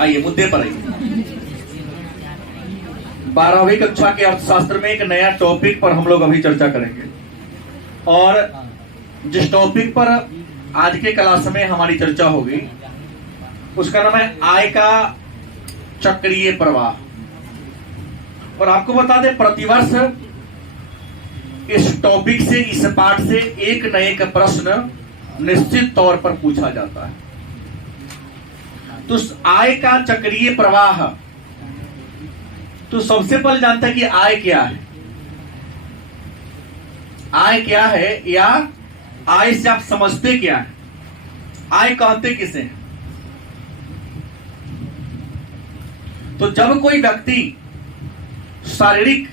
आइए मुद्दे पर आइए। 12वीं कक्षा के अर्थशास्त्र में एक नया टॉपिक पर हम लोग अभी चर्चा करेंगे, और जिस टॉपिक पर आज के क्लास में हमारी चर्चा होगी उसका नाम है आय का चक्रीय प्रवाह। और आपको बता दें, प्रतिवर्ष इस टॉपिक से, इस पाठ से एक न एक प्रश्न निश्चित तौर पर पूछा जाता है। तो आय का चक्रीय प्रवाह, तो सबसे पहले जानते हैं कि आय क्या है। आय क्या है, या आय से आप समझते क्या है, आय कहते किसे हैं। तो जब कोई व्यक्ति शारीरिक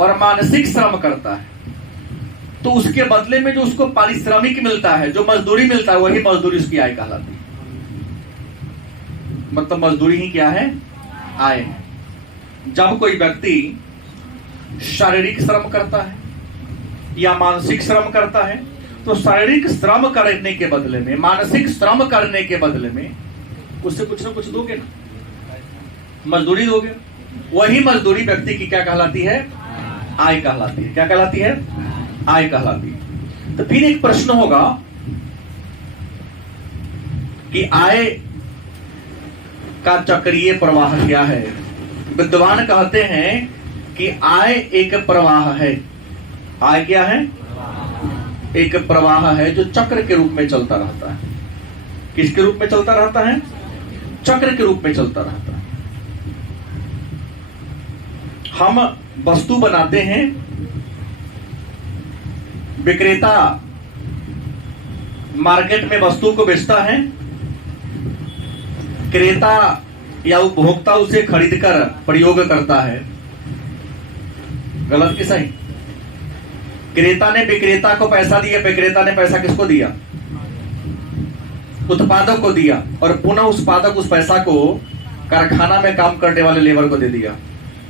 और मानसिक श्रम करता है तो उसके बदले में जो उसको पारिश्रमिक मिलता है, जो मजदूरी मिलता है, वही मजदूरी उसकी आय कहलाती है। मतलब मजदूरी ही क्या है, आय है। जब कोई व्यक्ति शारीरिक श्रम करता है या मानसिक श्रम करता है, तो शारीरिक श्रम करने के बदले में, मानसिक श्रम करने के बदले में उससे कुछ ना कुछ दोगे ना, मजदूरी दोगे। वही मजदूरी व्यक्ति की क्या कहलाती है, आय कहलाती है। क्या कहलाती है, आय कहलाती है। तो फिर एक प्रश्न होगा कि आय का चक्रीय प्रवाह क्या है। विद्वान कहते हैं कि आय एक प्रवाह है। आय क्या है, एक प्रवाह है जो चक्र के रूप में चलता रहता है। किसके रूप में चलता रहता है, चक्र के रूप में चलता रहता है। हम वस्तु बनाते हैं, विक्रेता मार्केट में वस्तु को बेचता है, क्रेता या उपभोक्ता उसे खरीदकर प्रयोग करता है। गलत कि सही? क्रेता ने विक्रेता को पैसा दिया, विक्रेता ने पैसा किसको दिया, उत्पादक को दिया, और पुनः उत्पादक उस पैसा को कारखाना में काम करने वाले लेबर को दे दिया।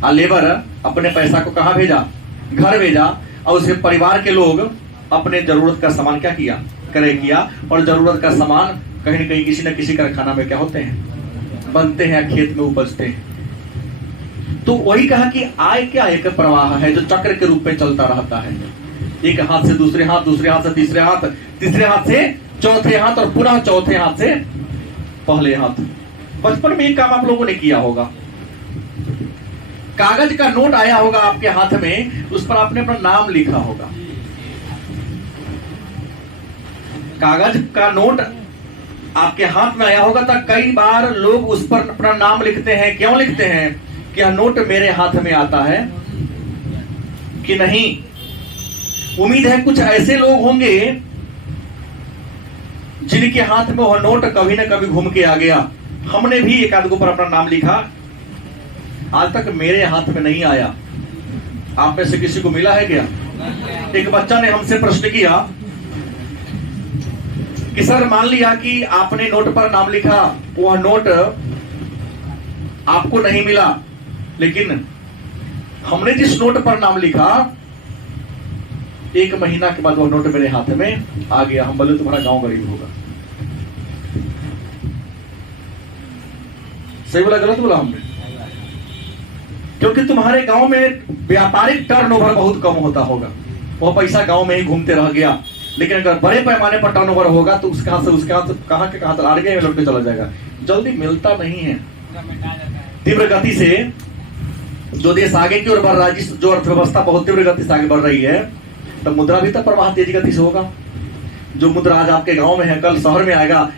और लेबर अपने पैसा को कहां भेजा, घर भेजा, और उसके परिवार के लोग अपने जरूरत का सामान क्या किया, क्रय किया। और जरूरत का सामान कहीं न कहीं किसी न किसी कारखाना में क्या होते हैं, बनते हैं, खेत में उपजते हैं। तो वही कहा कि आय क्या एक प्रवाह है जो चक्र के रूप में चलता रहता है। एक हाथ से दूसरे हाथ, दूसरे हाथ से तीसरे हाथ, तीसरे हाथ से चौथे हाथ, और पुनः चौथे हाथ से पहले हाथ। बचपन में एक काम आप लोगों ने किया होगा, कागज का नोट आया होगा आपके हाथ में, उस पर आपने अपना नाम लिखा होगा। कागज का नोट आपके हाथ में आया होगा, तो कई बार लोग उस पर अपना नाम लिखते हैं। क्यों लिखते हैं, कि यह नोट मेरे हाथ में आता है कि नहीं। उम्मीद है कुछ ऐसे लोग होंगे जिनके हाथ में वह नोट कभी ना कभी घूम के आ गया। हमने भी एक आध पर अपना नाम लिखा, आज तक मेरे हाथ में नहीं आया। आप में से किसी को मिला है क्या? एक बच्चा ने हमसे प्रश्न किया कि सर, मान लिया कि आपने नोट पर नाम लिखा, वह नोट आपको नहीं मिला, लेकिन हमने जिस नोट पर नाम लिखा, 1 महीना के बाद वह नोट मेरे हाथ में आ गया। हम बोले तुम्हारा गांव गरीब होगा। सही बोला, गलत बोला हमने? क्योंकि तुम्हारे गांव में व्यापारिक टर्नओवर बहुत कम होता होगा, वह पैसा गांव में ही घूमते रह गया। लेकिन अगर बड़े पैमाने पर टर्नओवर होगा तो उसके हाथ से कहां के कहां तक में लौट के चला जाएगा, जल्दी मिलता नहीं है। तीव्र गति से जो देश आगे की ओर बढ़ रहा है, जो अर्थव्यवस्था बहुत तीव्र गति से आगे बढ़ रही है, तो मुद्रा भी तो प्रवाह तेजी गति से होगा। जो मुद्रा आज आपके गांव में है, कल शहर में आएगा,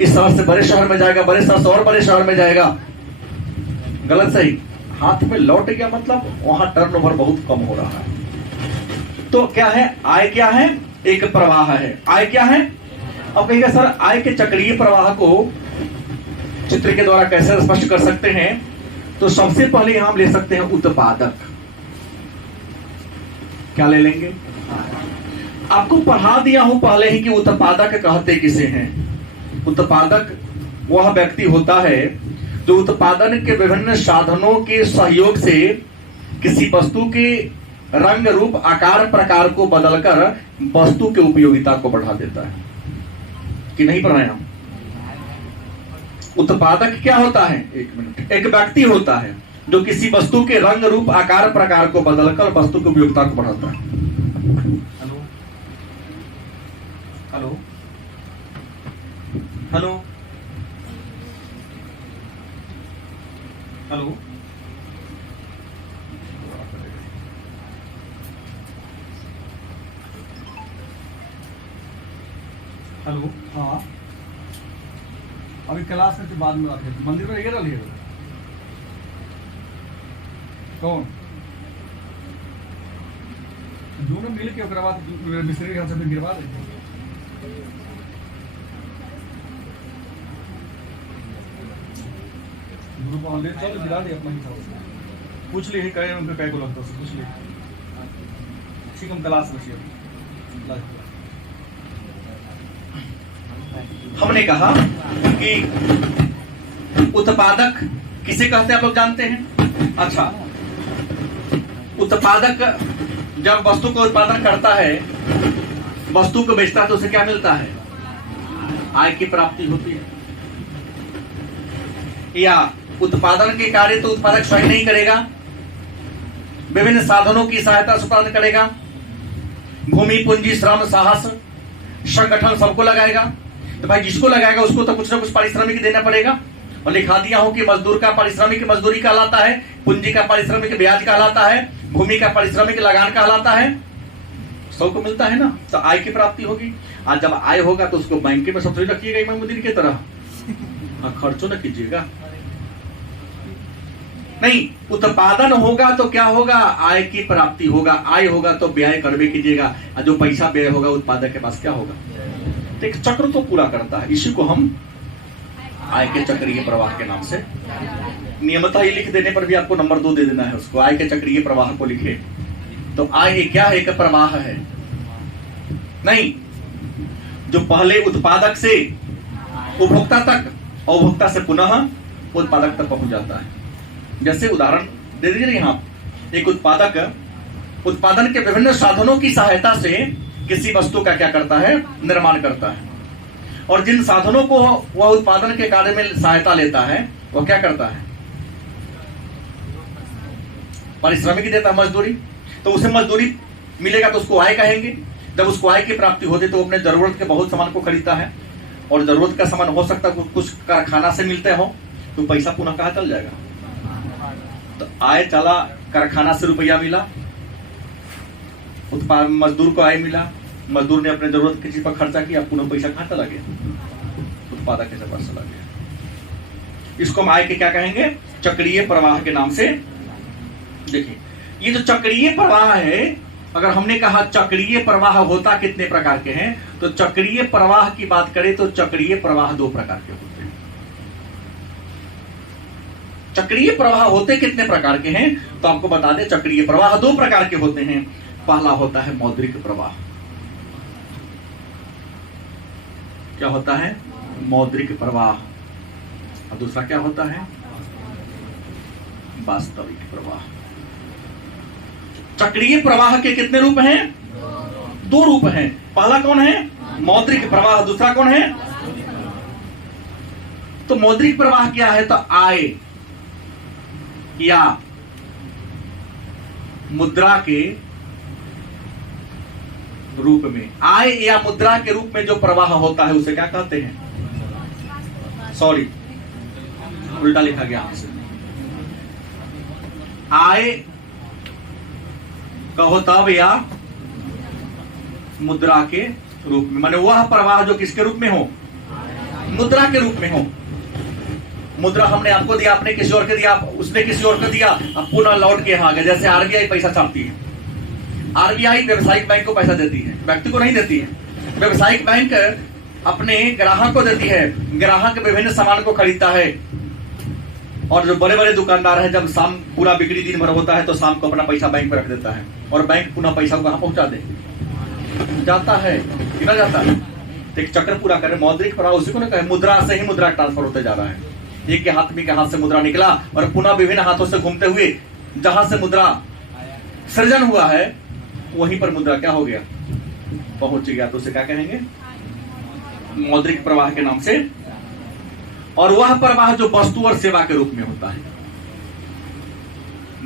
इस शहर से बड़े शहर में जाएगा, बड़े शहर से और बड़े शहर में जाएगा। गलत सही? हाथ में लौट गया मतलब वहां टर्नओवर बहुत कम हो रहा है। तो क्या है, आय क्या है, एक प्रवाह है। आय क्या है? अब कहिएगा सर, आय के चक्रीय प्रवाह को चित्र के द्वारा कैसे स्पष्ट कर सकते हैं? तो सबसे पहले यहां हम ले सकते हैं उत्पादक। क्या ले लेंगे? आपको पढ़ा दिया हूं पहले ही कि उत्पादक कहते किसे हैं। उत्पादक वह व्यक्ति होता है जो उत्पादन के विभिन्न साधनों के सहयोग से किसी वस्तु के रंग, रूप, आकार, प्रकार को बदलकर वस्तु के उपयोगिता को बढ़ा देता है। कि नहीं पढ़ रहे हम? उत्पादक क्या होता है, एक मिनट, एक व्यक्ति होता है जो किसी वस्तु के रंग रूप आकार प्रकार को बदलकर वस्तु की उपयोगिता को बढ़ाता है। Hello hello hello hello hello, हाँ अभी क्लास में तो बाद में बात करते, मंदिर में ये रहिए कौन दोनों मिल के ओकरा बाद मिस्त्री के हाथ से गिरवा देंगे। ग्रुप ऑनलाइन चलो गिरा दे अपना हिसाब से, पूछ लिए कहे उनको कई को लगता है, पूछ लिए ठीक हम क्लास में चाहिए। हमने कहा कि उत्पादक किसे कहते हैं आप लोग जानते हैं। अच्छा, उत्पादक जब वस्तु को उत्पादन करता है, वस्तु को बेचता है तो उसे क्या मिलता है, आय की प्राप्ति होती है। या उत्पादन के कार्य तो उत्पादक स्वयं नहीं करेगा, विभिन्न साधनों की सहायता से उत्पादन करेगा, भूमि पूंजी श्रम साहस संगठन सबको लगाएगा। तो भाई जिसको लगाएगा उसको तो कुछ ना कुछ पारिश्रमिक देना पड़ेगा। और लिखा दिया हो कि मजदूर का पारिश्रमिक मजदूरी कहलाता है, पूंजी का पारिश्रमिक ब्याज कहलाता है, भूमि का पारिश्रमिक लगान कहलाता है, सबको मिलता है ना। तो आय की प्राप्ति होगी। आज जब आय होगा तो उसको बैंक में सब्सिडी रखिएगा इमाम मुद्दीन की तरह, खर्चों न कीजिएगा। नहीं, उत्पादन होगा तो क्या होगा, आय की प्राप्ति होगा। आय होगा तो व्यय करवे कीजिएगा, जो पैसा व्यय होगा उत्पादक के पास क्या होगा, एक चक्र तो पूरा करता है। इसी को हम आय के चक्रीय प्रवाह के नाम से, नियमतः ही लिख देने पर भी आपको नंबर 2 दे देना है उसको, आय के चक्रीय प्रवाह को लिखे। तो आय क्या है, एक प्रवाह है। नहीं, जो पहले उत्पादक से उपभोक्ता तक, उपभोक्ता से पुनः उत्पादक तक पहुंच जाता है। जैसे उदाहरण दे दीजिए, यहाँ एक उत्पादक उत्पादन के विभिन्न साधनों की सहायता से किसी वस्तु का क्या करता है, निर्माण करता है। और जिन साधनों को वह उत्पादन के कार्य में सहायता लेता है वह क्या करता है, पारिश्रमिक देता है, मजदूरी। तो उसे मजदूरी मिलेगा तो उसको आय कहेंगे। जब उसको आय की प्राप्ति होती है तो अपने जरूरत के बहुत सामान को खरीदता है, और जरूरत का सामान हो सकता है कुछ कारखाना से मिलते हो तो पैसा पुनः कहाँ चल जाएगा। तो आय चला, कारखाना से रुपया मिला, उत्पाद मजदूर को आय मिला, मजदूर ने अपने जरूरत की चीज पर खर्चा किया, पुनः पैसा कहाँ चला गया, उत्पादक के पास चला गया। इसको हम आय के क्या कहेंगे, चक्रीय प्रवाह के नाम से। देखिए ये जो चक्रीय प्रवाह है, अगर हमने कहा चक्रीय प्रवाह होता कितने प्रकार के हैं, तो चक्रीय प्रवाह की बात करें तो चक्रीय प्रवाह 2 प्रकार के होते हैं। चक्रीय प्रवाह होते कितने प्रकार के हैं, तो आपको बता दें चक्रीय प्रवाह 2 प्रकार के होते हैं। पहला होता है मौद्रिक प्रवाह। क्या होता है, मौद्रिक प्रवाह। और दूसरा क्या होता है, वास्तविक प्रवाह। चक्रीय प्रवाह के कितने रूप हैं, 2 रूप हैं। पहला कौन है, मौद्रिक प्रवाह, दूसरा कौन है। तो मौद्रिक प्रवाह क्या है, तो आय या मुद्रा के रूप में, आय या मुद्रा के रूप में जो प्रवाह होता है उसे क्या कहते हैं, सॉरी उल्टा लिखा गया हमसे। आय कहो तब या मुद्रा के रूप में, माने वह प्रवाह जो किसके रूप में हो, मुद्रा के रूप में हो। मुद्रा हमने आपको दिया, आपने किसी और के दिया, उसने किसी और को दिया, अब पुनः लौट के आ गए। जैसे आरबीआई पैसा छापती है, आरबीआई व्यवसायिक बैंक को पैसा देती है, व्यक्ति को नहीं देती है। व्यवसायिक बैंक अपने ग्राहक को देती है, ग्राहक विभिन्न सामान को खरीदता है। और जो बड़े बड़े दुकानदार हैं, जब शाम पूरा बिक्री दिन भर होता है तो शाम को अपना पैसा बैंक में रख देता है, और बैंक पुनः पैसा को कहां पहुंचा दे, जाता है, कितना जाता है। एक चक्र पूरा करे। मौद्रिक प्रवाह उसी को ना कहे, मुद्रा से ही मुद्रा ट्रांसफर होते जा रहा है। एक के हाथ में के हाथ से मुद्रा निकला और पुनः विभिन्न हाथों से घूमते हुए जहां से मुद्रा सृजन हुआ है वहीं पर मुद्रा क्या हो गया, पहुंच गया। तो उसे क्या कहेंगे, मौद्रिक प्रवाह के नाम से। और वह प्रवाह जो वस्तु और सेवा के रूप में होता है,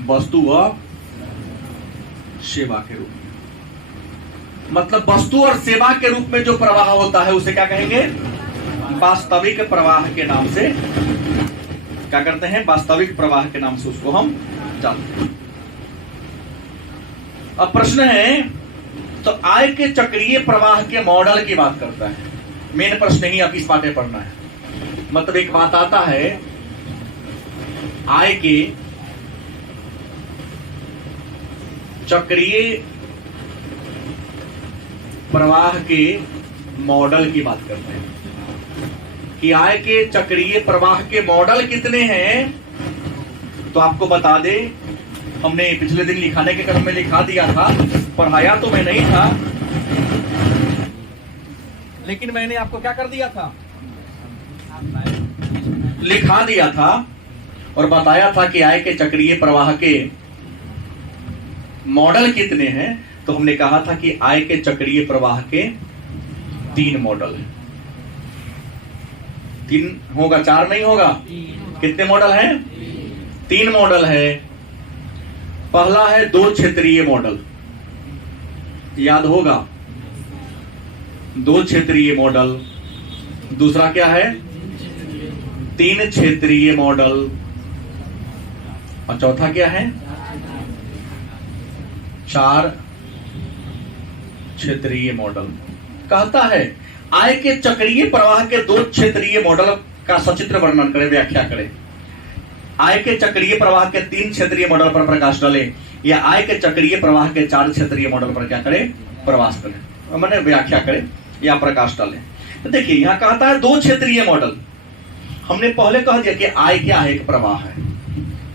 वस्तु और सेवा के रूप में, मतलब वस्तु और सेवा के रूप में जो प्रवाह होता है उसे क्या कहेंगे? वास्तविक प्रवाह के नाम से क्या करते हैं? वास्तविक प्रवाह के नाम से उसको हम जानते हैं। अब प्रश्न है, तो आय के चक्रीय प्रवाह के मॉडल की बात करता है। मेन प्रश्न ही आप इस पाठे पढ़ना है। मतलब एक बात आता है, आय के चक्रीय प्रवाह के मॉडल की बात करते हैं कि आय के चक्रीय प्रवाह के मॉडल कितने हैं। तो आपको बता दे, हमने पिछले दिन लिखाने के क्रम में लिखा दिया था, पढ़ाया तो मैं नहीं था, लेकिन मैंने आपको क्या कर दिया था? लिखा दिया था और बताया था कि आय के चक्रीय प्रवाह के मॉडल कितने हैं। तो हमने कहा था कि आय के चक्रीय प्रवाह के 3 मॉडल हैं। 3 होगा, 4 नहीं होगा। कितने मॉडल हैं? 3 मॉडल है। पहला है 2 क्षेत्रीय मॉडल, याद होगा, 2 क्षेत्रीय मॉडल। दूसरा क्या है? 3 क्षेत्रीय मॉडल। और चौथा क्या है? 4 क्षेत्रीय मॉडल। कहता है आय के चक्रीय प्रवाह के 2 क्षेत्रीय मॉडल का सचित्र वर्णन करें, व्याख्या करें। आय के चक्रीय प्रवाह के 3 क्षेत्रीय मॉडल पर प्रकाश डालें, या आय के चक्रीय प्रवाह के 4 क्षेत्रीय मॉडल पर क्या करें? प्रवास करें, मैंने व्याख्या करें या प्रकाश डालें। तो देखिए यहां कहता है 2 क्षेत्रीय मॉडल। हमने पहले कह दिया कि आय क्या है? एक प्रवाह है।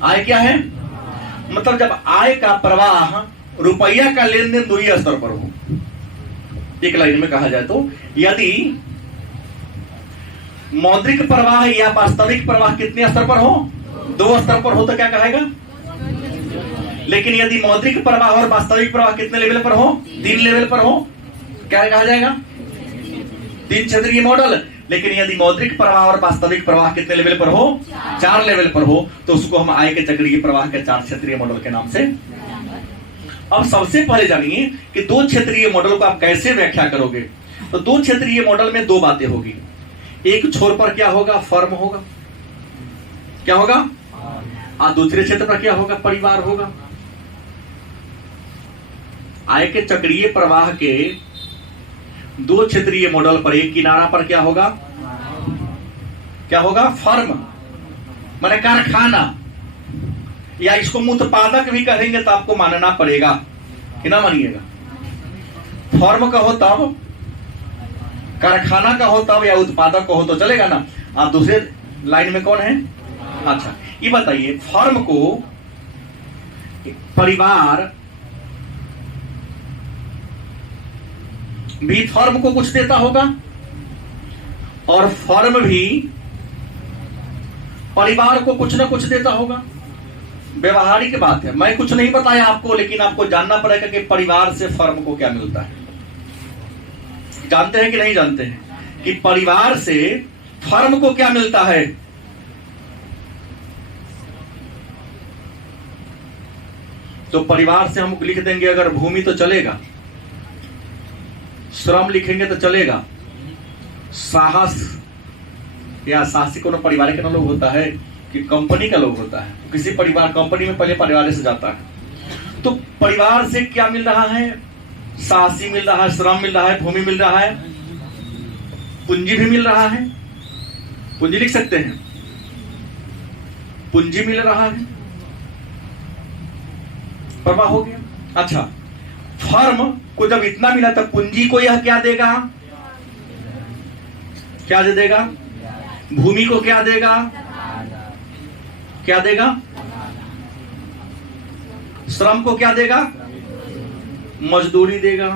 आय क्या है? मतलब जब आय का प्रवाह रुपया का लेन देन 2 स्तर पर हो, एक लाइन में कहा जाए तो, यदि मौद्रिक प्रवाह या वास्तविक प्रवाह कितने स्तर पर हो? 2 स्तर पर हो तो क्या कहेगा? लेकिन यदि मौद्रिक प्रवाह और वास्तविक प्रवाह कितने लेवल पर हो? 3 लेवल पर हो, क्या कहा जाएगा? 3 क्षेत्रीय मॉडल। लेकिन यदि मौद्रिक प्रवाह और वास्तविक प्रवाह कितने लेवल पर हो? 4 लेवल पर हो, तो उसको हम आय के चक्रीय प्रवाह के 4 क्षेत्रीय मॉडल के नाम से। अब सबसे पहले जानिए कि 2 क्षेत्रीय मॉडल को आप कैसे व्याख्या करोगे। तो 2 क्षेत्रीय मॉडल में 2 बातें होगी। एक छोर पर क्या होगा? फर्म होगा। क्या होगा? और दूसरे क्षेत्र पर क्या होगा? परिवार होगा। आय के चक्रीय प्रवाह के 2 क्षेत्रीय मॉडल पर एक किनारा पर क्या होगा? क्या होगा? फर्म, माने कारखाना, या इसको उत्पादक भी कहेंगे तो आपको मानना पड़ेगा कि ना मानिएगा। फर्म का हो तब, कारखाना का हो तब, या उत्पादक का हो तो चलेगा ना। आप दूसरे लाइन में कौन है? अच्छा, ये बताइए, फर्म को परिवार भी फर्म को कुछ देता होगा, और फर्म भी परिवार को कुछ ना कुछ देता होगा। व्यवहारिक बात है, मैं कुछ नहीं बताया आपको, लेकिन आपको जानना पड़ेगा कि परिवार से फर्म को क्या मिलता है। जानते हैं कि नहीं जानते हैं कि परिवार से फर्म को क्या मिलता है? तो परिवार से हम लिख देंगे अगर भूमि तो चलेगा, श्रम लिखेंगे तो चलेगा, साहस या साहसी कोनो परिवार का लोग होता है कि कंपनी का लोग होता है। तो किसी परिवार, कंपनी में पहले परिवार से जाता है। तो परिवार से क्या मिल रहा है? साहसी मिल रहा है, श्रम मिल रहा है, भूमि मिल रहा है, पूंजी भी मिल रहा है। पूंजी लिख सकते हैं, पूंजी मिल रहा है, प्रवाह हो गया। अच्छा, फर्म को जब इतना मिला तब पूंजी को यह क्या देगा? क्या दे देगा? भूमि को क्या देगा? क्या देगा? श्रम को क्या देगा? मजदूरी देगा।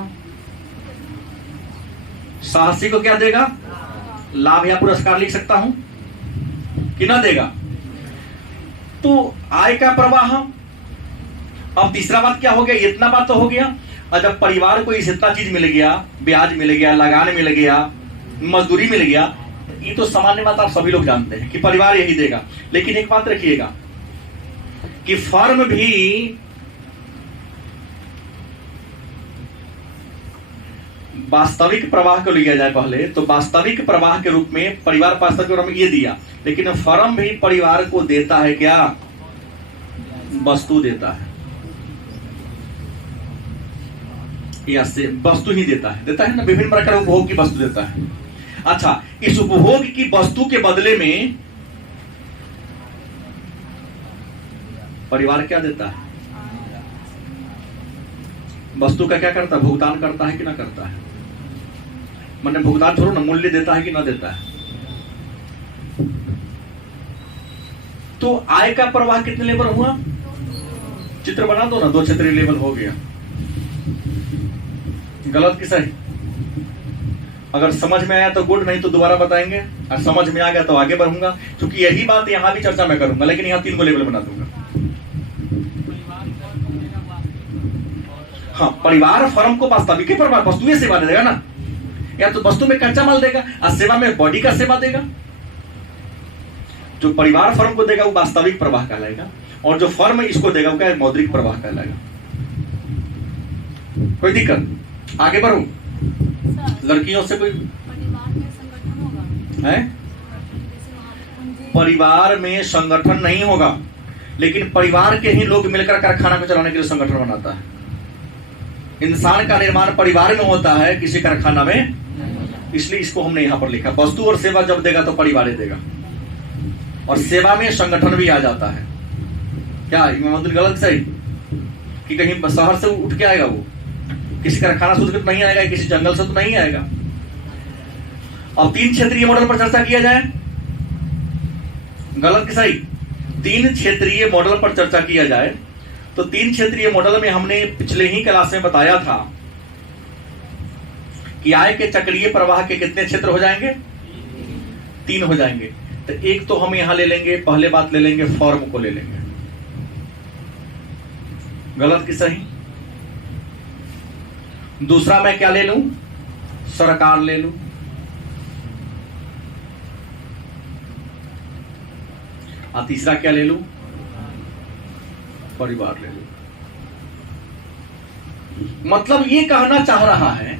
साहसी को क्या देगा? लाभ या पुरस्कार लिख सकता हूं कि ना देगा। तो आय का प्रवाह। अब तीसरा बात क्या हो गया? इतना बात तो हो गया। और जब परिवार को इस इतना चीज मिल गया, ब्याज मिल गया, लगान मिल गया, मजदूरी मिल गया, ये तो सामान्य बात आप सभी लोग जानते हैं कि परिवार यही देगा, लेकिन एक बात रखिएगा कि फर्म भी वास्तविक प्रवाह को लिया जाए पहले तो वास्तविक प्रवाह के रूप में परिवार वास्तविक रूप में ये दिया, लेकिन फर्म भी परिवार को देता है क्या? वस्तु देता है, या से वस्तु ही देता है ना, विभिन्न प्रकार उपभोग की वस्तु देता है। अच्छा, इस उपभोग की वस्तु के बदले में परिवार क्या देता है? वस्तु का क्या करता है? भुगतान करता है कि ना करता है? मैंने भुगतान छोड़ो ना, मूल्य देता है कि ना देता है? तो आय का प्रवाह कितने लेवल हुआ? चित्र बना दो ना, 2 क्षेत्रीय लेवल हो गया। गलत कि सही? अगर समझ में आया तो गुड, नहीं तो दोबारा बताएंगे, और समझ में आ गया तो आगे बढ़ूंगा, क्योंकि यही बात यहां भी चर्चा मैं करूंगा, लेकिन यहां 3 लेवल बना दूंगा। हाँ, परिवार फर्म को वास्तविक परिवार वस्तु सेवा दे देगा ना, या तो वस्तु में कच्चा माल देगा और सेवा में बॉडी का सेवा देगा। जो परिवार फर्म को देगा वो वास्तविक प्रवाह कहलाएगा, और जो फर्म इसको देगा वो क्या? मौद्रिक प्रवाह कहलाएगा। कोई दिक्कत? आगे बढ़ू? लड़कियों से कोई परिवार में संगठन होगा है? परिवार में संगठन नहीं होगा, लेकिन परिवार के ही लोग मिलकर कारखाना को चलाने के लिए संगठन बनाता है। इंसान का निर्माण परिवार में होता है, किसी कारखाना में। इसलिए इसको हमने यहां पर लिखा, वस्तु और सेवा जब देगा तो परिवार देगा, और सेवा में संगठन भी आ जाता है। क्या गलत सही? कि कहीं शहर से उठ के आएगा वो, किसी कारखाना से उठ के तो नहीं आएगा, किसी जंगल से तो नहीं आएगा। अब 3 क्षेत्रीय मॉडल पर चर्चा किया जाए। गलत कि सही? 3 क्षेत्रीय मॉडल पर चर्चा किया जाए तो 3 क्षेत्रीय मॉडल में हमने पिछले ही क्लास में बताया था कि आय के चक्रीय प्रवाह के कितने क्षेत्र हो जाएंगे? 3 हो जाएंगे। तो एक तो हम यहां ले लेंगे, पहले बात ले लेंगे फॉर्म को ले लेंगे। गलत कि सही? दूसरा मैं क्या ले लूं? सरकार ले लूं। और तीसरा क्या ले लूं? परिवार ले लूं। मतलब ये कहना चाह रहा है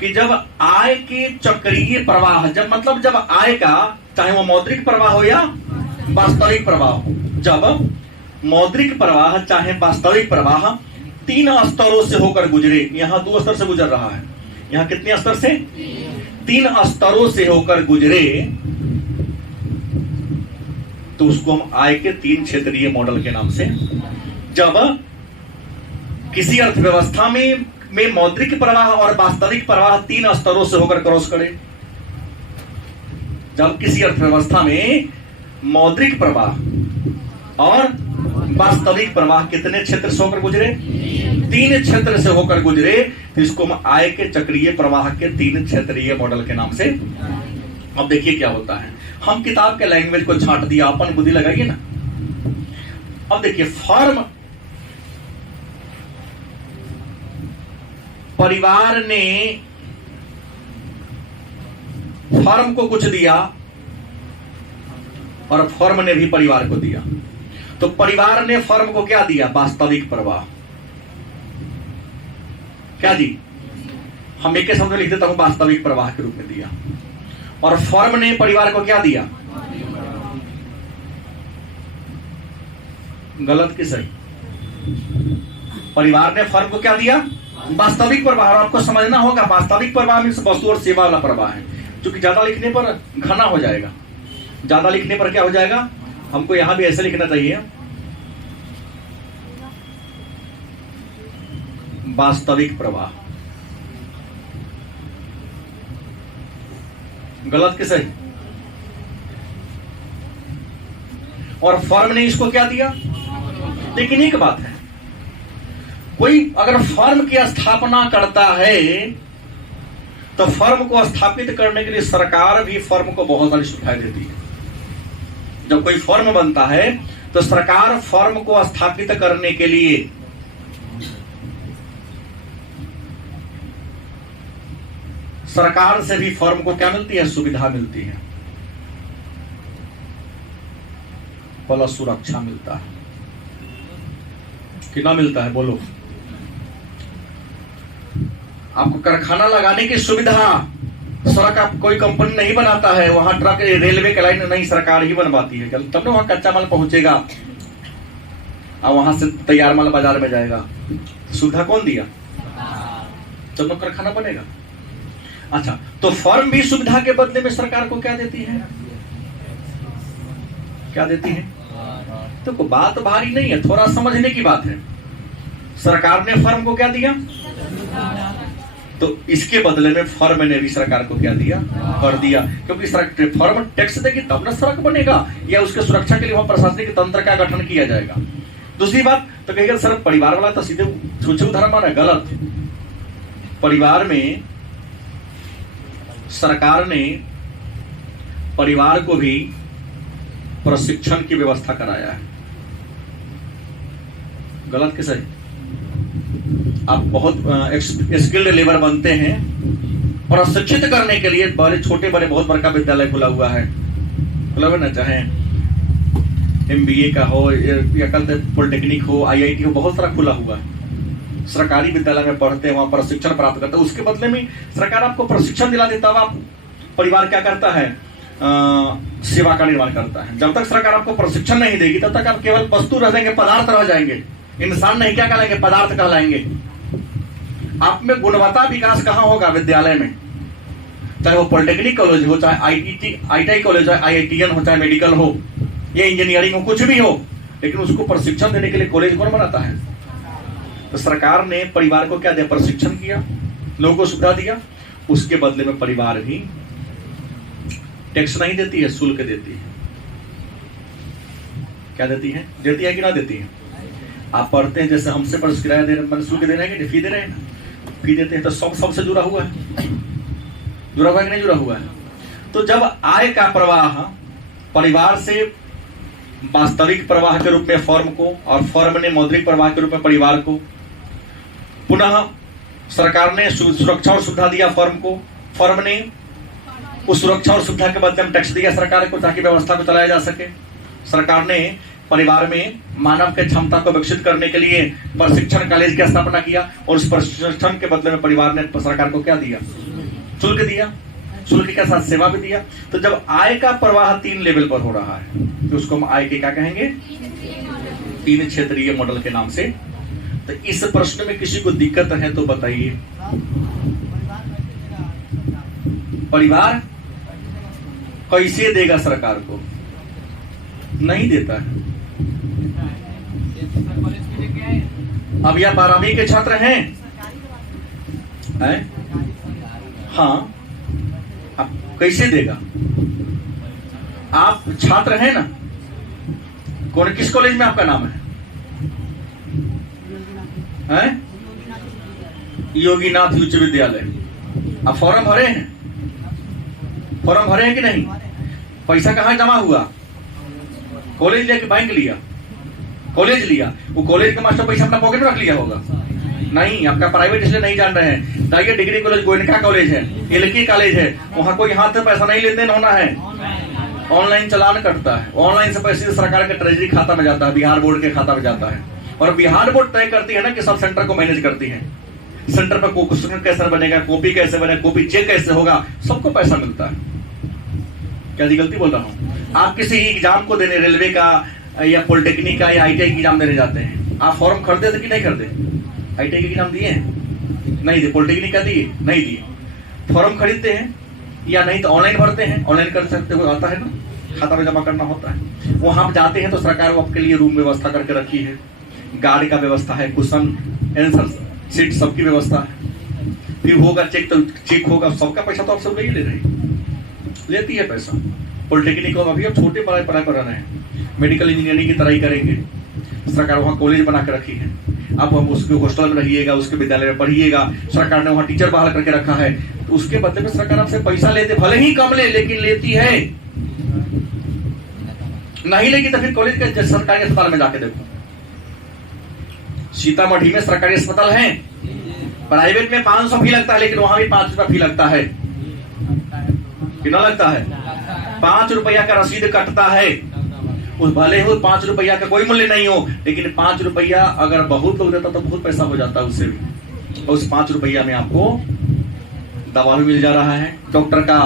कि जब आय के चक्रीय प्रवाह, जब आय का चाहे वो मौद्रिक प्रवाह हो या वास्तविक प्रवाह हो, जब मौद्रिक प्रवाह चाहे वास्तविक प्रवाह 3 स्तरों से होकर गुजरे, यहां 2 स्तर से गुजर रहा है, यहां कितने स्तर से? 3 स्तरों से होकर गुजरे, तो उसको हम आय के 3 क्षेत्रीय मॉडल के नाम से, जब किसी अर्थव्यवस्था में मौद्रिक प्रवाह और वास्तविक प्रवाह 3 स्तरों से होकर क्रॉस करे, जब किसी अर्थव्यवस्था में मौद्रिक प्रवाह और वास्तविक प्रवाह कितने क्षेत्र से होकर गुजरे? 3 क्षेत्र से होकर गुजरे, तो इसको हम आय के चक्रीय प्रवाह के 3 क्षेत्रीय मॉडल के नाम से। अब देखिए क्या होता है, हम किताब के लैंग्वेज को छांट दिया, अपन बुद्धि लगाइए ना। अब देखिए, फर्म, परिवार ने फर्म को कुछ दिया और फर्म ने भी परिवार को दिया। तो परिवार ने फर्म को क्या दिया? वास्तविक प्रवाह। क्या जी? हम एक के शब्द में लिख देता हूं, वास्तविक प्रवाह के रूप में दिया। और फर्म ने परिवार को क्या दिया? गलत कि सही? परिवार ने फर्म को क्या दिया? वास्तविक प्रवाह। आपको समझना होगा, वास्तविक प्रवाह में वस्तु और सेवा वाला प्रवाह है, क्योंकि ज्यादा लिखने पर घना हो जाएगा। ज्यादा लिखने पर क्या हो जाएगा? हमको यहां भी ऐसे लिखना चाहिए, वास्तविक प्रवाह। गलत कि सही? और फर्म ने इसको क्या दिया? लेकिन एक बात है, कोई अगर फर्म की स्थापना करता है तो फर्म को स्थापित करने के लिए सरकार भी फर्म को बहुत सारी सुविधाएं देती है। जब कोई फर्म बनता है तो सरकार फर्म को स्थापित करने के लिए सरकार से भी फर्म को क्या मिलती है? सुविधा मिलती है, प्लस सुरक्षा मिलता है। कितना मिलता है बोलो? आपको कारखाना लगाने की सुविधा सड़क आप कोई कंपनी नहीं बनाता है, वहां ट्रक रेलवे के लाइन नहीं, सरकार ही बनवाती है, तब ना वहां कच्चा माल पहुंचेगा और वहां से तैयार माल बाजार में जाएगा। सुविधा कौन दिया? तब ना कारखाना बनेगा। अच्छा, तो फर्म भी सुविधा के बदले में सरकार को क्या देती है? क्या देती है? तो को बात भारी नहीं है, थोड़ा समझने की बात है। सरकार ने फर्म को क्या दिया? तो इसके बदले में फर्म ने भी सरकार को क्या दिया? कर दिया, क्योंकि फर्म टैक्स देगी तब ना सड़क बनेगा, या उसके सुरक्षा के लिए वहां प्रशासनिक तंत्र का गठन किया जाएगा। दूसरी बात तो कहेगा सर परिवार वाला तो सीधे छूछे उदाहरण माना, गलत। परिवार में सरकार ने परिवार को भी प्रशिक्षण की व्यवस्था कराया है। गलत कैसे? आप बहुत स्किल्ड लेबर बनते हैं, प्रशिक्षित करने के लिए बड़े छोटे बड़े बहुत बड़ा विद्यालय खुला हुआ है, खुला हुआ ना, चाहे MBA का हो या कल पॉलिटेक्निक हो, IIT हो, बहुत सारा खुला हुआ है। सरकारी विद्यालय में पढ़ते हैं, वहां प्रशिक्षण प्राप्त करते हैं, उसके बदले में सरकार आपको प्रशिक्षण दिला देता है। आप परिवार क्या करता है? सेवा का निर्माण करता है। जब तक सरकार आपको प्रशिक्षण नहीं देगी तब तक आप केवल वस्तु रह जाएंगे, पदार्थ रह जाएंगे, इंसान नहीं क्या कहलाएंगे? पदार्थ कहलाएंगे। आप में गुणवत्ता विकास कहां होगा? विद्यालय में, चाहे वो पॉलिटेक्निक कॉलेज हो, चाहे IIT कॉलेज हो, IITN हो, चाहे मेडिकल हो या इंजीनियरिंग हो, कुछ भी हो, लेकिन उसको प्रशिक्षण देने के लिए कॉलेज कौन बनाता है? तो सरकार ने परिवार को क्या दिया? प्रशिक्षण किया, लोगों को सुविधा दिया। उसके बदले में परिवार भी टैक्स नहीं देती है, शुल्क देती है। क्या देती है? देती है कि ना देती है? आप पढ़ते हैं, जैसे हमसे पर किराया दे रहे, शुल्क दे रहे हैं कि फी दे रहे हैं? फी देते हैं, तो सबसे जुड़ा हुआ है, जुड़ा हुआ है कि नहीं जुड़ा हुआ है? तो जब आय का प्रवाह परिवार से वास्तविक प्रवाह के रूप में फर्म को, और फर्म ने मौद्रिक प्रवाह के रूप में परिवार को, पुनः सरकार ने सुरक्षा और सुविधा दिया फर्म को, फर्म ने उस सुरक्षा और सुविधा के बदले में टैक्स दिया सरकार को ताकि व्यवस्था को चलाया जा सके। सरकार ने परिवार में मानव के क्षमता को विकसित करने के लिए प्रशिक्षण कॉलेज की स्थापना किया, और उस प्रशिक्षण के बदले में परिवार ने सरकार को क्या दिया? शुल्क दिया। शुल्क के साथ सेवा भी दिया। तो जब आय का प्रवाह 3 लेवल पर हो रहा है तो उसको हम आय के क्या कहेंगे? 3 क्षेत्रीय मॉडल के नाम से। तो इस प्रश्न में किसी को दिक्कत है तो बताइए। परिवार कैसे देगा सरकार को? नहीं देता है। अब यह 12वीं के छात्र हैं, हाँ, अब कैसे देगा? आप छात्र हैं ना? कौन, किस कॉलेज में आपका नाम है? योगीनाथ उच्च विद्यालय। आप फॉर्म भरे हैं? फॉर्म भरे हैं कि नहीं? पैसा कहां जमा हुआ? कॉलेज लिया कि बैंक लिया? कॉलेज लिया। वो कॉलेज का मास्टर पैसा अपना पॉकेट में रख लिया होगा? नहीं, आपका प्राइवेट इसलिए नहीं जान रहे हैं। जाइए डिग्री कॉलेज, गोयनका कॉलेज है, एलकी कॉलेज है, वहां कोई हाथ से पैसा नहीं लेन देन होना है, ऑनलाइन चालान कटता है। ऑनलाइन से पैसे सरकार के ट्रेजरी खाता में जाता है, बिहार बोर्ड के खाता में जाता है, और बिहार बोर्ड तय करती है ना कि सब सेंटर को मैनेज करती है। सेंटर पर क्वेश्चन कैसे बनेगा, कॉपी कैसे बनेगा, कॉपी चेक कैसे होगा, सबको पैसा मिलता है। क्या गलती बोल रहा हूं? आप किसी एग्जाम को देने, रेलवे का या पॉलिटेक्निक का या ITI एग्जाम देने जाते हैं, आप फॉर्म खरीदे थे कि नहीं खरीदे? ITI के एग्जाम दिए हैं? नहीं दिए। पॉलिटेक्निक का दिए? नहीं दिए। फॉर्म खरीदते हैं या नहीं तो ऑनलाइन भरते हैं? ऑनलाइन कर सकते हो, आता है ना, खाता में जमा करना होता है। वहां आप जाते हैं तो सरकार वो आपके लिए रूम व्यवस्था करके रखी है, गार्ड का व्यवस्था है, कुशन, आंसर सीट सबकी व्यवस्था है। फिर होगा चेक, तो चेक होगा, सबका पैसा तो आप सब नहीं ले रहे, लेती है पैसा। पॉलिटेक्निक को अभी अब छोटे पढ़ाई कर रहे हैं, मेडिकल इंजीनियरिंग की तरह ही करेंगे। सरकार वहां कॉलेज बना के रखी है, अब हम उसके हॉस्टल में रहिएगा, उसके विद्यालय में पढ़िएगा। सरकार ने वहां टीचर बहाल करके रखा है, तो उसके बदले में सरकार आपसे पैसा लेते, भले ही कम ले, लेकिन लेती है। नहीं लेगी तो फिर कॉलेज के सरकारी अस्पताल में जाके देखो। सीतामढ़ी में सरकारी अस्पताल है, प्राइवेट में 500 फी लगता है, लेकिन वहां भी 5 रुपया फी लगता है। कितना लगता है? 5 रुपया का रसीद कटता है। उस भले हो 5 रुपया का कोई मूल्य नहीं हो, लेकिन 5 रुपया अगर बहुत लोग देता तो बहुत पैसा हो जाता है उससे भी। और उस 5 रुपया में आपको दवा भी मिल जा रहा है, डॉक्टर का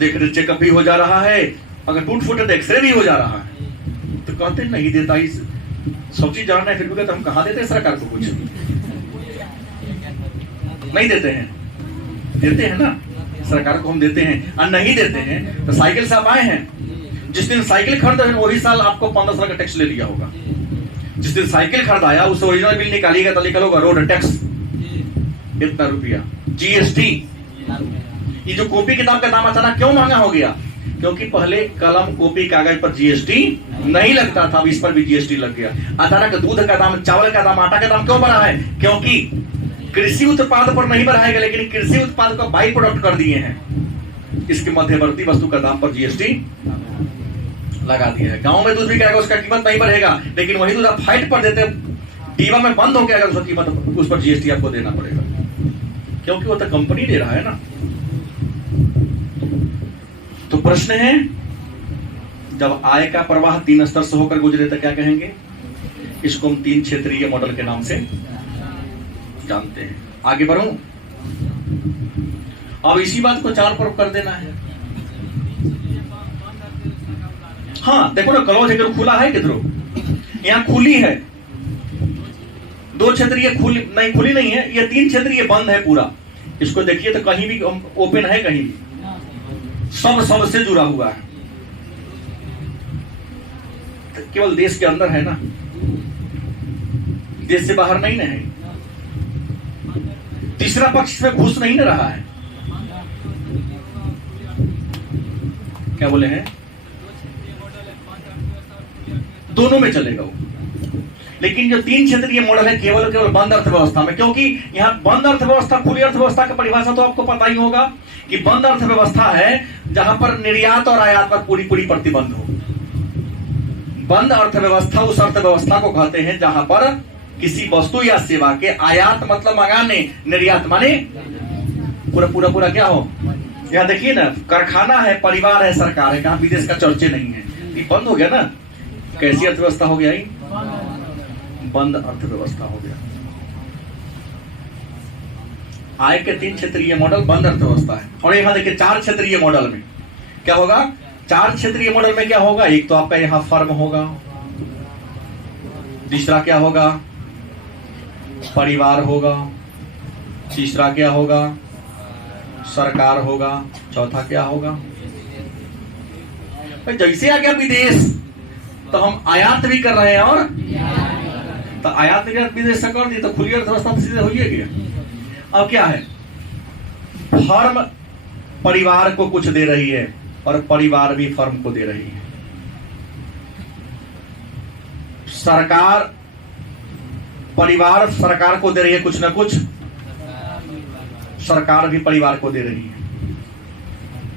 देख चेकअप भी हो जा रहा है, अगर टूट फूटे तो एक्सरे भी हो जा रहा है। तो कहते नहीं देता, इस सब चीज जानना है फिर भी कहते हम कहाँ देते हैं सरकार को? कुछ नहीं देते हैं। देते हैं ना, सरकार को हम देते हैं। और नहीं देते हैं तो साइकिल से आप आए हैं, जिस दिन साइकिल खरीदे हैं वही साल आपको 15 साल का टैक्स ले लिया होगा। जिस दिन साइकिल खरीदाया उस ओरिजिनल बिल निकालिएगा तो लिखा होगा रोड टैक्स इतना रुपया, जीएसटी। ये जो कॉपी किताब का दाम अचानक क्यों महंगा हो गया? क्योंकि पहले कलम कॉपी कागज पर जीएसटी नहीं लगता था, अब इस पर भी जीएसटी लग गया। अचानक दूध का दाम, चावल का दाम, आटा का दाम क्यों बढ़ा है? क्योंकि कृषि उत्पाद पर नहीं बढ़ाएगा, लेकिन कृषि उत्पाद को बाई प्रोडक्ट कर दिए हैं, इसके मध्यवर्ती वस्तु का दाम पर जीएसटी लगा दिया है। गांव में दूध बिकेगा उसका कीमत नहीं बढ़ेगा, लेकिन वही दूध आप फाइट पर देते डीवा में बंद हो गया अगर उसका कीमत, उस पर जीएसटी आपको देना पड़ेगा, क्योंकि वो तो कंपनी दे रहा है ना। तो प्रश्न है, जब आय का प्रवाह 3 स्तर से होकर गुजरे तो क्या कहेंगे? इसको हम 3 क्षेत्रीय मॉडल के नाम से जानते हैं। आगे बढ़ूं, अब इसी बात को 4 पर कर देना है। हाँ देखो ना, क्लोज है, खुला है किधरों? यहां खुली है, 2 क्षेत्रीय खुली नहीं है, ये 3 क्षेत्रीय बंद है पूरा। इसको देखिए तो कहीं भी ओपन है, कहीं भी सब से जुड़ा हुआ है। तो केवल देश के अंदर है ना, देश से बाहर नहीं ना है। तीसरा पक्ष में घुस नहीं ना रहा है। क्या बोले हैं? दोनों में चलेगा वो। लेकिन जो 3 क्षेत्रीय मॉडल है केवल बंद अर्थव्यवस्था में, क्योंकि यहाँ बंद अर्थव्यवस्था, खुली अर्थव्यवस्था का परिभाषा तो आपको पता ही होगा कि बंद अर्थव्यवस्था है जहां पर निर्यात और आयात पर पूरी प्रतिबंध हो। बंद अर्थव्यवस्था उस अर्थव्यवस्था को कहते हैं जहां पर किसी वस्तु या सेवा के आयात मतलब मंगाने, निर्यात माने पूरा क्या हो। यहाँ देखिए ना, कारखाना है, परिवार है, सरकार है, कहा विदेश का चर्चे नहीं है, ये बंद हो गया ना। कैसी अर्थव्यवस्था हो गया? बंद अर्थव्यवस्था हो गया। आय के 3 क्षेत्रीय मॉडल बंद अर्थव्यवस्था है। और यहां देखिए 4 क्षेत्रीय मॉडल में क्या होगा? 4 क्षेत्रीय मॉडल में क्या होगा? एक तो आपका यहां फर्म होगा, तीसरा क्या होगा? परिवार होगा, तीसरा क्या होगा? सरकार होगा, चौथा क्या होगा? जैसे आ गया विदेश तो हम आयात भी कर रहे हैं, और तो आयात निर्यात विदेश से कर दी तो खुली अर्थव्यवस्था सीधे हो ही गया। अब क्या है? फर्म परिवार को कुछ दे रही है और परिवार भी फर्म को दे रही है। सरकार, परिवार सरकार को दे रही है कुछ ना कुछ, सरकार भी परिवार को दे रही है।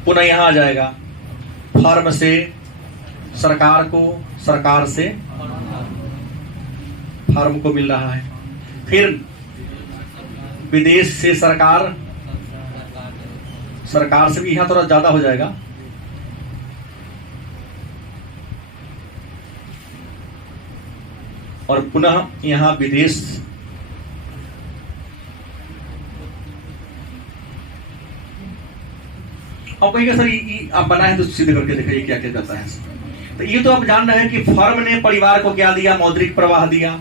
पुनः यहां आ जाएगा, फर्म से सरकार को, सरकार से फर्म को मिल रहा है। फिर विदेश से सरकार, सरकार से भी यहां थोड़ा ज्यादा हो जाएगा। और पुनः यहां विदेश, अब कहिएगा सर ये आप बनाए तो सीधे करके देखिए क्या क्या जाता है। तो ये तो आप जान रहे हैं कि फर्म ने परिवार को क्या दिया? मौद्रिक प्रवाह दिया।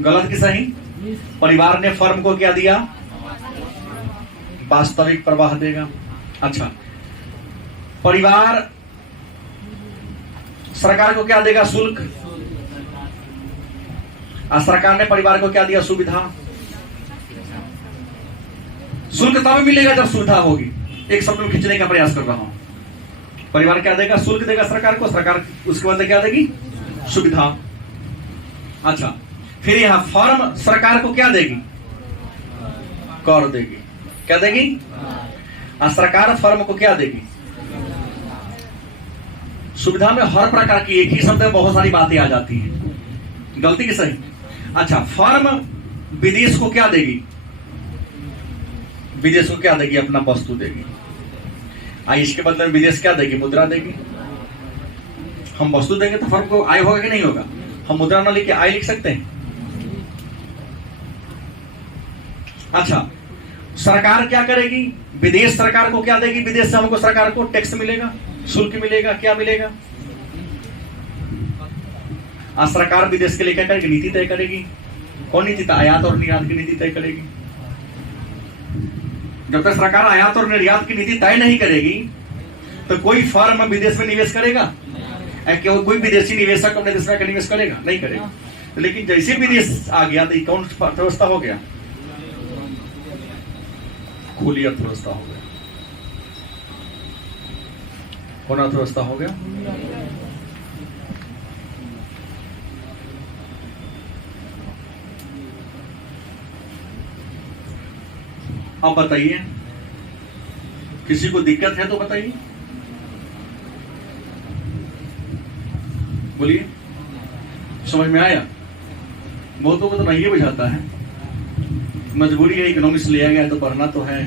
गलत कि सही? परिवार ने फर्म को क्या दिया? वास्तविक प्रवाह देगा। अच्छा, परिवार सरकार को क्या देगा? शुल्क। और सरकार ने परिवार को क्या दिया? सुविधा। शुल्क तब मिलेगा जब सुविधा होगी। एक शब्द में खींचने का प्रयास कर रहा हूं। परिवार क्या देगा? शुल्क देगा सरकार को, सरकार उसके बाद क्या देगी? सुविधा। अच्छा, फिर यहां फर्म सरकार को क्या देगी? कर देगी। क्या देगी? और सरकार फर्म को क्या देगी? सुविधा में हर प्रकार की, एक ही शब्द में बहुत सारी बातें आ जाती हैं। गलती की सही? अच्छा, फर्म विदेश को क्या देगी? विदेश को क्या देगी? अपना वस्तु देगी। इसके बदले में विदेश क्या देगी? मुद्रा देगी। हम वस्तु देंगे तो फर्म को आय होगा कि नहीं होगा? हम मुद्रा न लेके आय लिख सकते हैं? अच्छा, सरकार क्या करेगी? विदेश सरकार को क्या देगी? विदेश से हमको सरकार को टैक्स मिलेगा, शुल्क मिलेगा, क्या मिलेगा? आज सरकार विदेश के लिए क्या करेगी? नीति तय करेगी। कौन नीति? आयात और निर्यात की नीति तय करेगी। जब तक सरकार आयात और निर्यात की नीति तय नहीं करेगी तो कोई फर्म विदेश में निवेश करेगा? कोई विदेशी निवेशक अपने देश में निवेश करेगा? नहीं करेगा। लेकिन जैसे विदेश आ गया तो कौन अर्थव्यवस्था हो गया? खुली अर्थव्यवस्था हो गया। कौन अर्थव्यवस्था हो गया? अब बताइए, किसी को दिक्कत है तो बताइए, बोलिए। समझ में आया? बहुतों को तो नहीं बुझाता है, मजबूरी है, इकोनॉमिक्स लिया गया तो पढ़ना तो है।